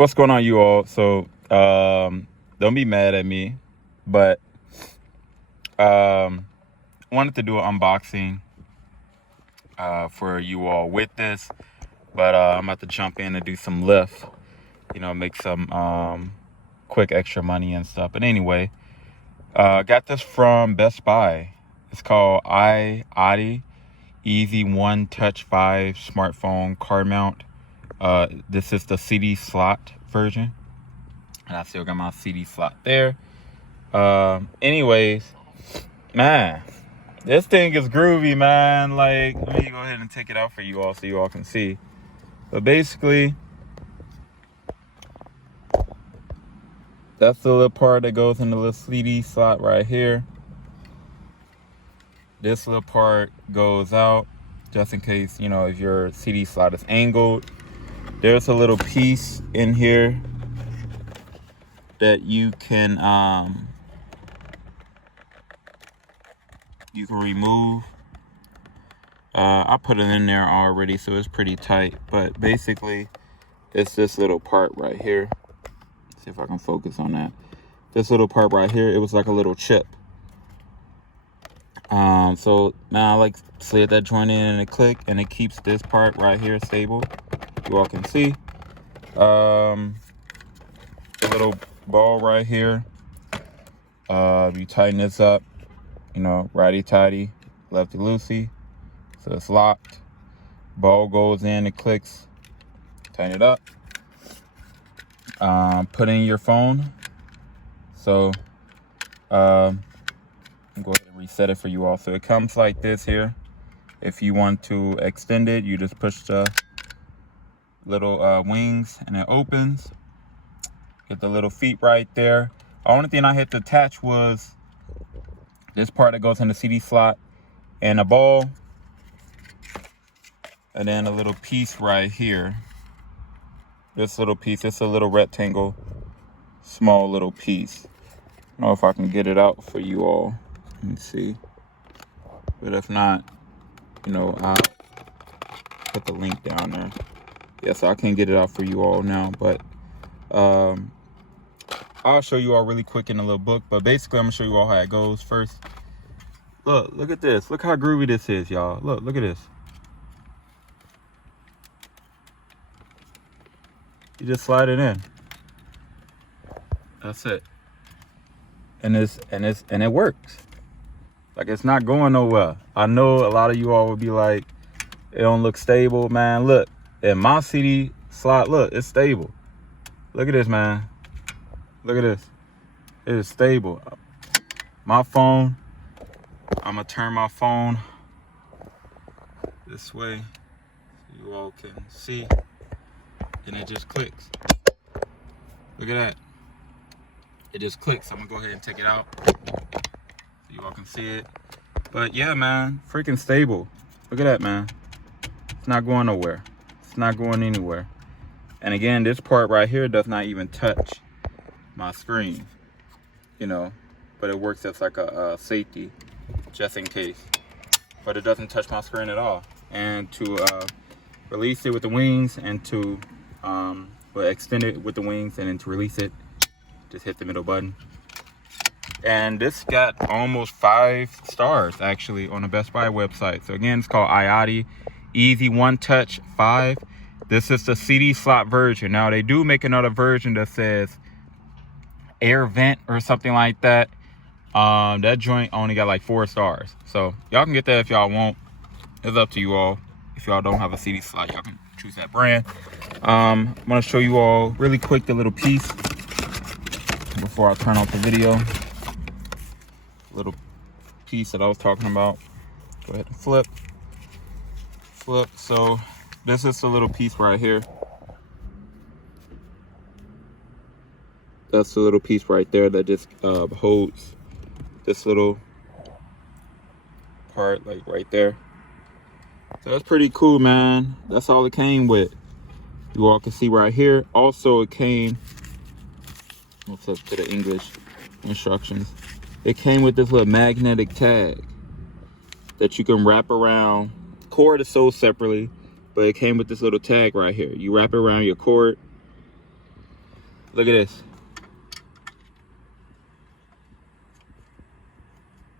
What's going on, you all? So don't be mad at me, but wanted to do an unboxing for you all with this, but I'm about to jump in and do some lift, make some quick extra money and stuff. But anyway, got this from Best Buy. It's called iottie Easy One Touch 5 smartphone card mount. This is the CD slot version, and I still got my CD slot there. Anyways, man, this thing is groovy, man. Like, let me go ahead and take it out for you all so you all can see. But basically, that's the little part that goes in the little CD slot right here. This little part goes out just in case, if your CD slot is angled. There's a little piece in here that you can remove. I put it in there already, so it's pretty tight, but basically it's this little part right here. Let's see if I can focus on that. This little part right here, it was like a little chip. So now I like slid that joint in and it click, and it keeps this part right here stable. You all can see a little ball right here. You tighten this up, righty tighty, lefty loosey, so it's locked. Ball goes in, it clicks, tighten it up. Put in your phone. So go ahead and reset it for you all. So it comes like this here. If you want to extend it, you just push the little wings and it opens. Get the little feet right there. The only thing I had to attach was this part that goes in the CD slot and a ball, and then a little piece right here. This little piece, it's a little rectangle, small little piece. I don't know if I can get it out for you all. Let me see. But if not, I'll put the link down there. Yeah, so I can't get it out for you all now, but I'll show you all really quick in a little book. But basically, I'm gonna show you all how it goes first. Look at this. Look how groovy this is, y'all. Look at this. You just slide it in. That's it. And it works. Like, it's not going nowhere. I know a lot of you all would be like, it don't look stable, man. Look, in my CD slot, look, it's stable. Look at this, man. Look at this. It is stable. My phone, I'm gonna turn my phone this way so you all can see, and it just clicks. Look at that. It just clicks. I'm gonna go ahead and take it out so you all can see it. But yeah, man, freaking stable. Look at that, man. It's not going nowhere. It's not going anywhere. And again, this part right here does not even touch my screen, but it works as like a safety just in case. But it doesn't touch my screen at all. And to release it with the wings, and to extend it with the wings, and then to release it, just hit the middle button. And this got almost 5 stars actually on the Best Buy website. So again, it's called iottie Easy One Touch 5. This is the CD slot version. Now they do make another version that says air vent or something like that. That joint only got like 4 stars. So y'all can get that if y'all want. It's up to you all. If y'all don't have a CD slot, y'all can choose that brand. I'm gonna show you all really quick the little piece before I turn off the video. Little piece that I was talking about. Go ahead and flip. So this is the little piece right here. That's the little piece right there that just holds this little part, like right there. So that's pretty cool, man. That's all it came with. You all can see right here. Also, it came, what's up to the English instructions, it came with this little magnetic tag that you can wrap around. Cord is sold separately, but it came with this little tag right here. You wrap it around your cord, Look at this.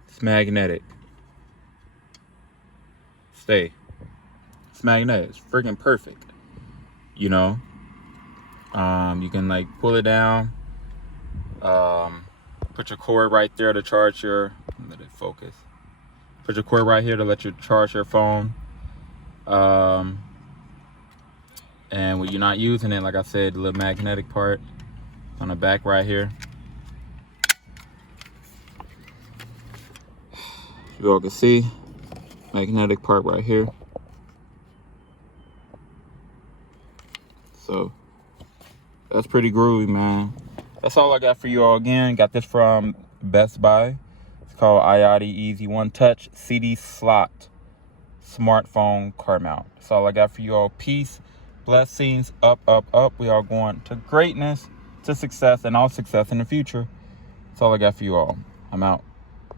It's magnetic. Stay. It's magnetic. It's freaking perfect. You know. You can like pull it down. Put your cord right there to charge your. Let it focus. Put your cord right here to let you charge your phone. And when you're not using it, like I said, the little magnetic part on the back right here. You all can see magnetic part right here. So that's pretty groovy, man. That's all I got for you all. Again, got this from Best Buy. It's called iottie Easy One Touch CD Slot Smartphone Car Mount. That's all I got for you all. Peace, blessings, up, up, up. We are going to greatness, to success, and all success in the future. That's all I got for you all. I'm out.